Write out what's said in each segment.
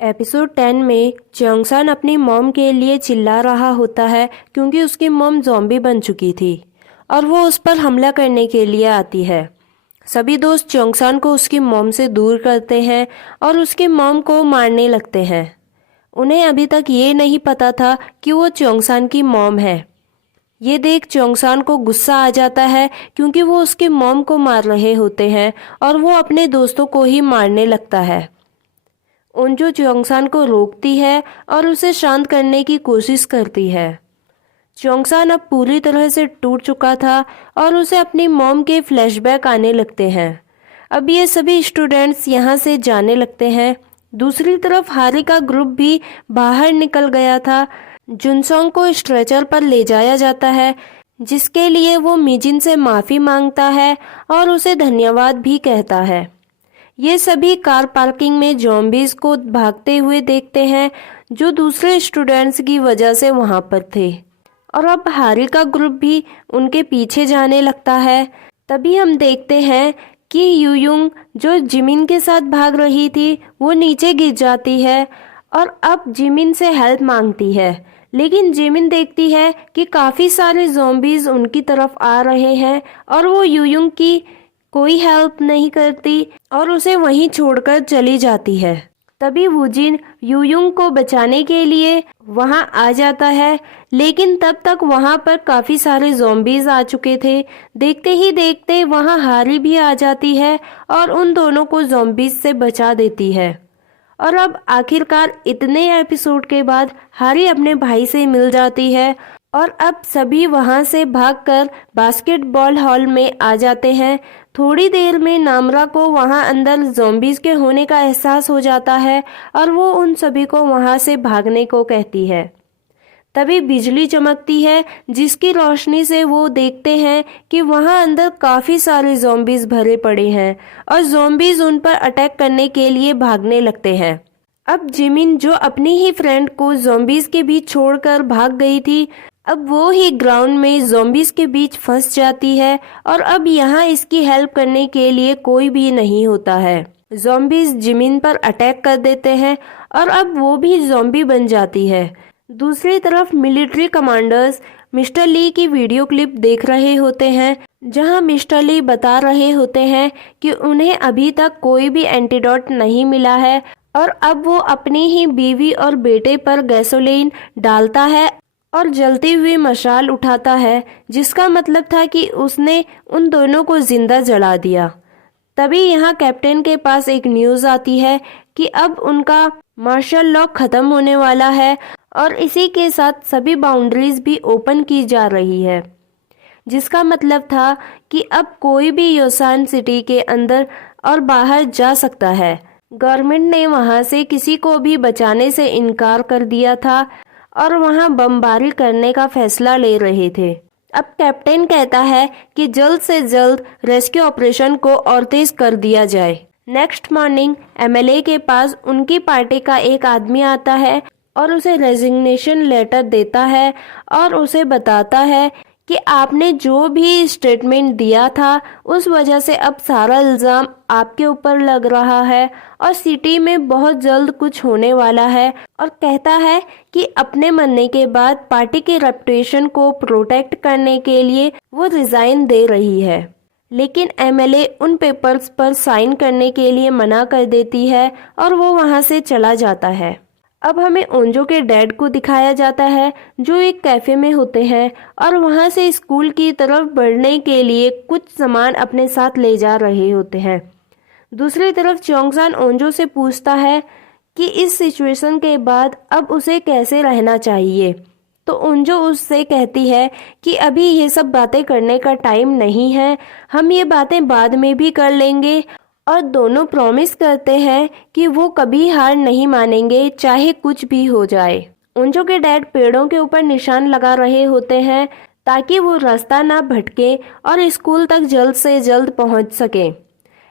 Episode 10 में च्योंगसान अपनी mom के लिए चिल्ला रहा होता है क्योंकि उसकी मॉम ज़ॉम्बी बन चुकी थी और वो उस पर हमला करने के लिए आती है। सभी दोस्त च्योंगसान को उसकी मॉम से दूर करते हैं और उसकी मॉम को मारने लगते हैं। उन्हें अभी तक ये नहीं पता था कि वो च्योंगसान की मॉम है। ये देख च्योंगसान को गुस्सा आ जाता है क्योंकि वो उसकी मॉम को मार रहे होते हैं और वो अपने दोस्तों को ही मारने लगता है। ओंजो च्योंगसान को रोकती है और उसे शांत करने की कोशिश करती है। च्योंगसान अब पूरी तरह से टूट चुका था और उसे अपनी मॉम के फ्लैशबैक आने लगते हैं। अब ये सभी स्टूडेंट्स यहाँ से जाने लगते हैं। दूसरी तरफ हारी का ग्रुप भी बाहर निकल गया था। जुनसोंग को स्ट्रेचर पर ले जाया जाता है, जिसके लिए वो मिजिन से माफ़ी मांगता है और उसे धन्यवाद भी कहता है। ये सभी कार पार्किंग में ज़ॉम्बीज़ को भागते हुए देखते हैं जो दूसरे स्टूडेंट्स की वजह से वहाँ पर थे, और अब हारी का ग्रुप भी उनके पीछे जाने लगता है। तभी हम देखते हैं कि यूयुंग जो जिमिन के साथ भाग रही थी वो नीचे गिर जाती है और अब जिमिन से हेल्प मांगती है, लेकिन जिमिन देखती है कि काफ़ी सारे ज़ॉम्बीज़ उनकी तरफ आ रहे हैं और वो यूयुंग की कोई हेल्प नहीं करती और उसे वहीं छोड़कर चली जाती है। तभी वूजिन यूयुंग को बचाने के लिए वहां आ जाता है, लेकिन तब तक वहां पर काफ़ी सारे ज़ॉम्बीज़ आ चुके थे। देखते ही देखते वहां हारी भी आ जाती है और उन दोनों को ज़ॉम्बीज़ से बचा देती है। और अब आखिरकार इतने एपिसोड के बाद हारी अपने भाई से मिल जाती है और अब सभी वहां से भागकर बास्केटबॉल हॉल में आ जाते हैं। थोड़ी देर में नामरा को वहां अंदर ज़ॉम्बीज़ के होने का एहसास हो जाता है और वो उन सभी को वहां से भागने को कहती है। तभी बिजली चमकती है, जिसकी रोशनी से वो देखते हैं कि वहां अंदर काफ़ी सारे ज़ॉम्बीज़ भरे पड़े हैं और ज़ॉम्बीज़ उन पर अटैक करने के लिए भागने लगते हैं। अब जिमिन जो अपनी ही फ्रेंड को ज़ॉम्बीज़ के बीच छोड़कर भाग गई थी, अब वो ही ग्राउंड में ज़ॉम्बीज़ के बीच फंस जाती है और अब यहाँ इसकी हेल्प करने के लिए कोई भी नहीं होता है। ज़ॉम्बीज़ जिमिन पर अटैक कर देते हैं और अब वो भी ज़ॉम्बी बन जाती है। दूसरी तरफ मिलिट्री कमांडर्स मिस्टर ली की वीडियो क्लिप देख रहे होते हैं, जहां मिस्टर ली बता रहे होते हैं कि उन्हें अभी तक कोई भी एंटीडोट नहीं मिला है और अब वो अपनी ही बीवी और बेटे पर गैसोलीन डालता है और जलती हुई मशाल उठाता है, जिसका मतलब था कि उसने उन दोनों को जिंदा जला दिया। तभी यहाँ कैप्टन के पास एक न्यूज़ आती है कि अब उनका मार्शल लॉ खत्म होने वाला है और इसी के साथ सभी बाउंड्रीज भी ओपन की जा रही है, जिसका मतलब था कि अब कोई भी योसान सिटी के अंदर और बाहर जा सकता है। गवर्नमेंट ने वहां से किसी को भी बचाने से इनकार कर दिया था और वहां बमबारी करने का फैसला ले रहे थे। अब कैप्टन कहता है कि जल्द से जल्द रेस्क्यू ऑपरेशन को और तेज कर दिया जाए। नेक्स्ट मॉर्निंग एमएलए के पास उनकी पार्टी का एक आदमी आता है और उसे रेजिग्नेशन लेटर देता है और उसे बताता है कि आपने जो भी स्टेटमेंट दिया था उस वजह से अब सारा इल्ज़ाम आपके ऊपर लग रहा है और सिटी में बहुत जल्द कुछ होने वाला है, और कहता है कि अपने मरने के बाद पार्टी के रेपुटेशन को प्रोटेक्ट करने के लिए वो रिज़ाइन दे रही है। लेकिन एमएलए उन पेपर्स पर साइन करने के लिए मना कर देती है और वो वहाँ से चला जाता है। अब हमें ओंजो के डैड को दिखाया जाता है जो एक कैफ़े में होते हैं और वहाँ से स्कूल की तरफ बढ़ने के लिए कुछ सामान अपने साथ ले जा रहे होते हैं। दूसरी तरफ च्योंगसान ओंजो से पूछता है कि इस सिचुएशन के बाद अब उसे कैसे रहना चाहिए, तो ओंजो उससे कहती है कि अभी ये सब बातें करने का टाइम नहीं है, हम ये बातें बाद में भी कर लेंगे, और दोनों प्रॉमिस करते हैं कि वो कभी हार नहीं मानेंगे चाहे कुछ भी हो जाए। ओंजो के डैड पेड़ों के ऊपर निशान लगा रहे होते हैं ताकि वो रास्ता ना भटके और स्कूल तक जल्द से जल्द पहुंच सके,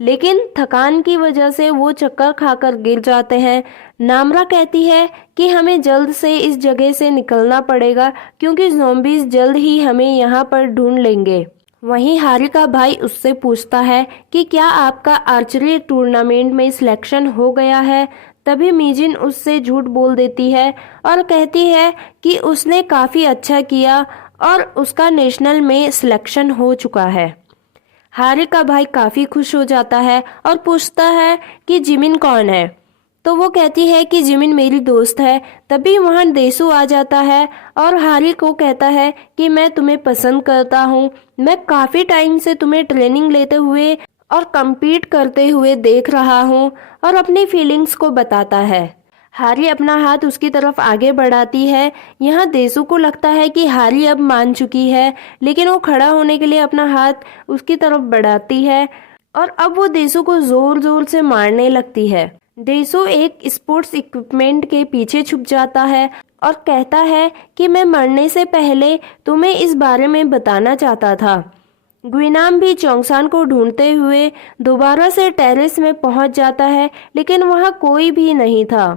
लेकिन थकान की वजह से वो चक्कर खाकर गिर जाते हैं। नामरा कहती है कि हमें जल्द से इस जगह से निकलना पड़ेगा क्योंकि ज़ॉम्बीज़ जल्द ही हमें यहाँ पर ढूंढ लेंगे। वहीं हारी का भाई उससे पूछता है कि क्या आपका आर्चरी टूर्नामेंट में सिलेक्शन हो गया है, तभी मीजिन उससे झूठ बोल देती है और कहती है कि उसने काफ़ी अच्छा किया और उसका नेशनल में सिलेक्शन हो चुका है। हैरी का भाई काफ़ी खुश हो जाता है और पूछता है कि जिमिन कौन है। तो वो कहती है कि जिमिन मेरी दोस्त है। तभी वहाँ देसू आ जाता है और हैरी को कहता है कि मैं तुम्हें पसंद करता हूँ, मैं काफ़ी टाइम से तुम्हें ट्रेनिंग लेते हुए और compete करते हुए देख रहा हूँ, और अपनी फीलिंग्स को बताता है। हैरी अपना हाथ उसकी तरफ आगे बढ़ाती है। यहाँ देसू को लगता है कि हैरी अब मान चुकी है, लेकिन वो खड़ा होने के लिए अपना हाथ उसकी तरफ बढ़ाती है और अब वो देसू को जोर जोर से मारने लगती है। देसू एक स्पोर्ट्स इक्विपमेंट के पीछे छुप जाता है और कहता है कि मैं मरने से पहले तुम्हें इस बारे में बताना चाहता था। गुइनाम भी चोंगसान को ढूंढते हुए दोबारा से टेरेस में पहुंच जाता है, लेकिन वहां कोई भी नहीं था।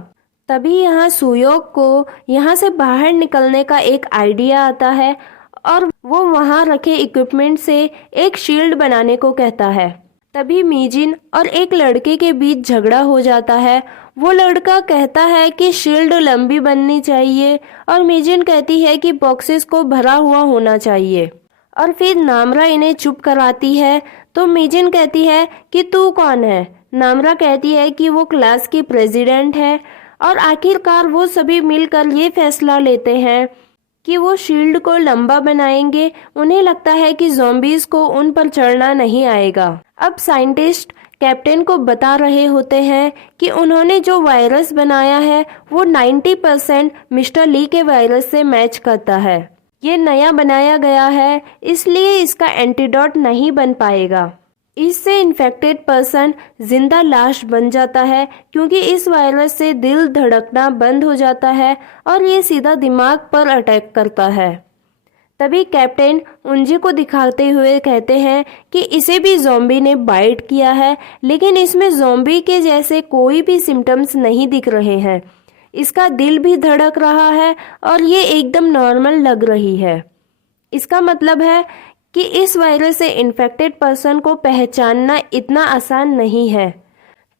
तभी यहाँ सुयोक को यहाँ से बाहर निकलने का एक आइडिया आता है और वो वहाँ रखे इक्विपमेंट से एक शील्ड बनाने को कहता है। तभी मीजिन और एक लड़के के बीच झगड़ा हो जाता है। वो लड़का कहता है कि शील्ड लंबी बननी चाहिए और मीजिन कहती है कि बॉक्सेस को भरा हुआ होना चाहिए, और फिर नामरा इन्हें चुप कराती है। तो मीजिन कहती है कि तू कौन है। नामरा कहती है कि वो क्लास की प्रेसिडेंट है, और आखिरकार वो सभी मिलकर ये फैसला लेते हैं कि वो शील्ड को लंबा बनाएंगे। उन्हें लगता है कि ज़ॉम्बीज़ को उन पर चढ़ना नहीं आएगा। अब साइंटिस्ट कैप्टन को बता रहे होते हैं कि उन्होंने जो वायरस बनाया है वो 90% मिस्टर ली के वायरस से मैच करता है। ये नया बनाया गया है, इसलिए इसका एंटीडोट नहीं बन पाएगा। इससे इन्फेक्टेड पर्सन जिंदा लाश बन जाता है, क्योंकि इस वायरस से दिल धड़कना बंद हो जाता है और ये सीधा दिमाग पर अटैक करता है। तभी कैप्टन उंजी को दिखाते हुए कहते हैं कि इसे भी ज़ॉम्बी ने बाइट किया है, लेकिन इसमें ज़ॉम्बी के जैसे कोई भी सिम्टम्स नहीं दिख रहे हैं। इसका दिल भी धड़क रहा है और ये एकदम नॉर्मल लग रही है। इसका मतलब है कि इस वायरस से इन्फेक्टेड पर्सन को पहचानना इतना आसान नहीं है।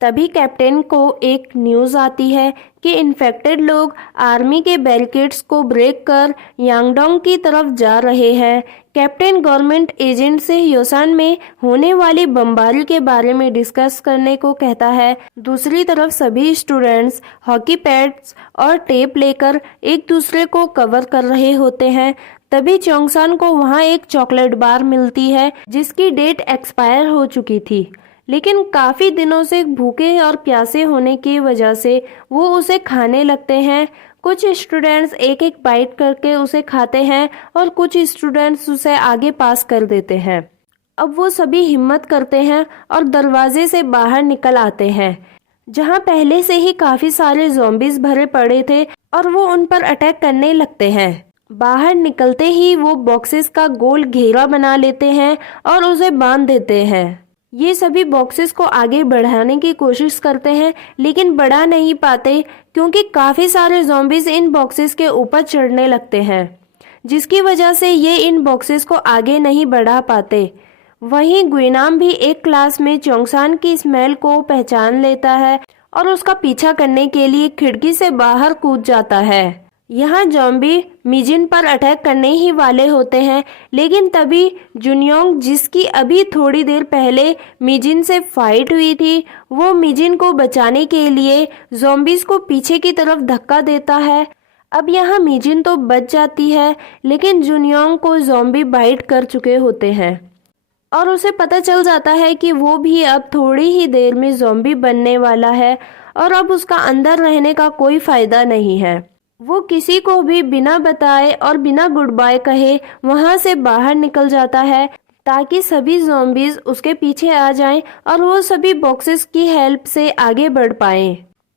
तभी कैप्टन को एक न्यूज़ आती है कि इन्फेक्टेड लोग आर्मी के बैरिकेड्स को ब्रेक कर यांगडोंग की तरफ जा रहे हैं। कैप्टन गवर्नमेंट एजेंट से योसान में होने वाली बमबारी के बारे में डिस्कस करने को कहता है। दूसरी तरफ सभी स्टूडेंट्स हॉकी पैड्स और टेप लेकर एक दूसरे को कवर कर रहे होते हैं। तभी चोंगसान को वहाँ एक चॉकलेट बार मिलती है जिसकी डेट एक्सपायर हो चुकी थी, लेकिन काफ़ी दिनों से भूखे और प्यासे होने की वजह से वो उसे खाने लगते हैं। कुछ स्टूडेंट्स एक एक बाइट करके उसे खाते हैं और कुछ स्टूडेंट्स उसे आगे पास कर देते हैं। अब वो सभी हिम्मत करते हैं और दरवाजे से बाहर निकल आते हैं, जहाँ पहले से ही काफ़ी सारे ज़ॉम्बीज़ भरे पड़े थे और वो उन पर अटैक करने लगते हैं। बाहर निकलते ही वो बॉक्सेस का गोल घेरा बना लेते हैं और उसे बांध देते हैं। ये सभी बॉक्सेस को आगे बढ़ाने की कोशिश करते हैं, लेकिन बढ़ा नहीं पाते क्योंकि काफ़ी सारे ज़ॉम्बीज़ इन बॉक्सेस के ऊपर चढ़ने लगते हैं, जिसकी वजह से ये इन बॉक्सेस को आगे नहीं बढ़ा पाते। वहीं गुइनाम भी एक क्लास में चोंगसान की स्मेल को पहचान लेता है और उसका पीछा करने के लिए खिड़की से बाहर कूद जाता है। यहाँ ज़ॉम्बी मिजिन पर अटैक करने ही वाले होते हैं, लेकिन तभी जुनियोंग, जिसकी अभी थोड़ी देर पहले मिजिन से फाइट हुई थी, वो मिजिन को बचाने के लिए ज़ॉम्बीज़ को पीछे की तरफ धक्का देता है। अब यहाँ मिजिन तो बच जाती है, लेकिन जुनियोंग को ज़ॉम्बी बाइट कर चुके होते हैं और उसे पता चल जाता है कि वो भी अब थोड़ी ही देर में ज़ॉम्बी बनने वाला है और अब उसका अंदर रहने का कोई फ़ायदा नहीं है। वो किसी को भी बिना बताए और बिना गुड बाय कहे वहाँ से बाहर निकल जाता है, ताकि सभी ज़ॉम्बीज़ उसके पीछे आ जाएं और वो सभी बॉक्सेस की हेल्प से आगे बढ़ पाएं।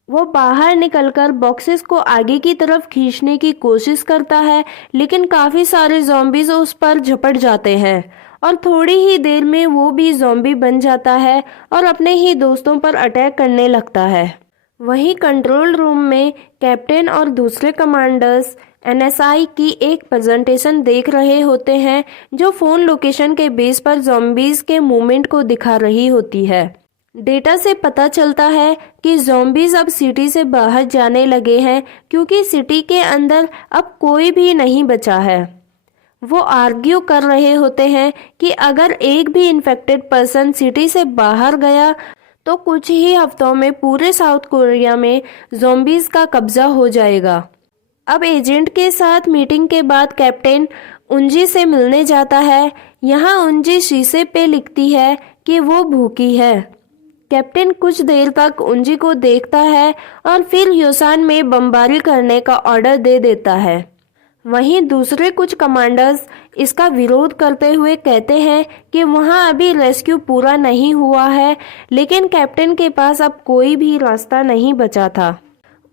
वो बाहर निकलकर बॉक्सेस को आगे की तरफ खींचने की कोशिश करता है, लेकिन काफ़ी सारे ज़ॉम्बीज़ उस पर झपट जाते हैं और थोड़ी ही देर में वो भी ज़ॉम्बी बन जाता है और अपने ही दोस्तों पर अटैक करने लगता है। वहीं कंट्रोल रूम में कैप्टन और दूसरे कमांडर्स एनएसआई की एक प्रेजेंटेशन देख रहे होते हैं, जो फ़ोन लोकेशन के बेस पर ज़ॉम्बीज़ के मूवमेंट को दिखा रही होती है। डेटा से पता चलता है कि ज़ॉम्बीज अब सिटी से बाहर जाने लगे हैं क्योंकि सिटी के अंदर अब कोई भी नहीं बचा है। वो आर्ग्यू कर रहे होते हैं कि अगर एक भी इन्फेक्टेड पर्सन सिटी से बाहर गया तो कुछ ही हफ्तों में पूरे साउथ कोरिया में ज़ॉम्बीज का कब्जा हो जाएगा। अब एजेंट के साथ मीटिंग के बाद कैप्टन उंजी से मिलने जाता है। यहाँ उंजी शीशे पे लिखती है कि वो भूखी है। कैप्टन कुछ देर तक उंजी को देखता है और फिर योसान में बमबारी करने का ऑर्डर दे देता है। वहीं दूसरे कुछ कमांडर्स इसका विरोध करते हुए कहते हैं कि वहां अभी रेस्क्यू पूरा नहीं हुआ है, लेकिन कैप्टन के पास अब कोई भी रास्ता नहीं बचा था।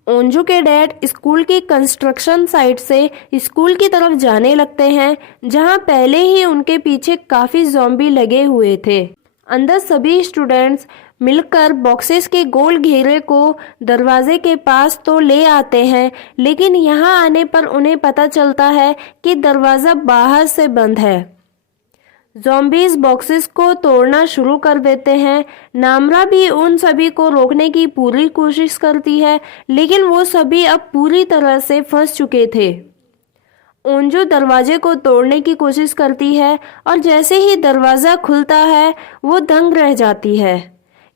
ओंजू के डैड स्कूल की कंस्ट्रक्शन साइट से स्कूल की तरफ जाने लगते हैं, जहां पहले ही उनके पीछे काफी ज़ॉम्बी लगे हुए थे। अंदर सभी स्टूडेंट्स मिलकर बॉक्सेस के गोल घेरे को दरवाजे के पास तो ले आते हैं, लेकिन यहाँ आने पर उन्हें पता चलता है कि दरवाज़ा बाहर से बंद है। ज़ॉम्बीज बॉक्सेस को तोड़ना शुरू कर देते हैं। नामरा भी उन सभी को रोकने की पूरी कोशिश करती है, लेकिन वो सभी अब पूरी तरह से फंस चुके थे। ओंजू दरवाजे को तोड़ने की कोशिश करती है और जैसे ही दरवाज़ा खुलता है वो दंग रह जाती है,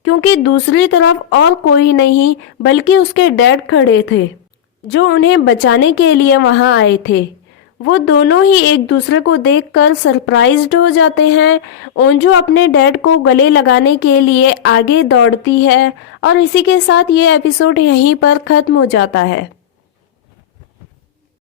क्योंकि दूसरी तरफ और कोई नहीं बल्कि उसके डैड खड़े थे, जो उन्हें बचाने के लिए वहां आए थे। वो दोनों ही एक दूसरे को देखकर सरप्राइज्ड हो जाते हैं। ओंजू अपने डैड को गले लगाने के लिए आगे दौड़ती है और इसी के साथ ये एपिसोड यहीं पर ख़त्म हो जाता है।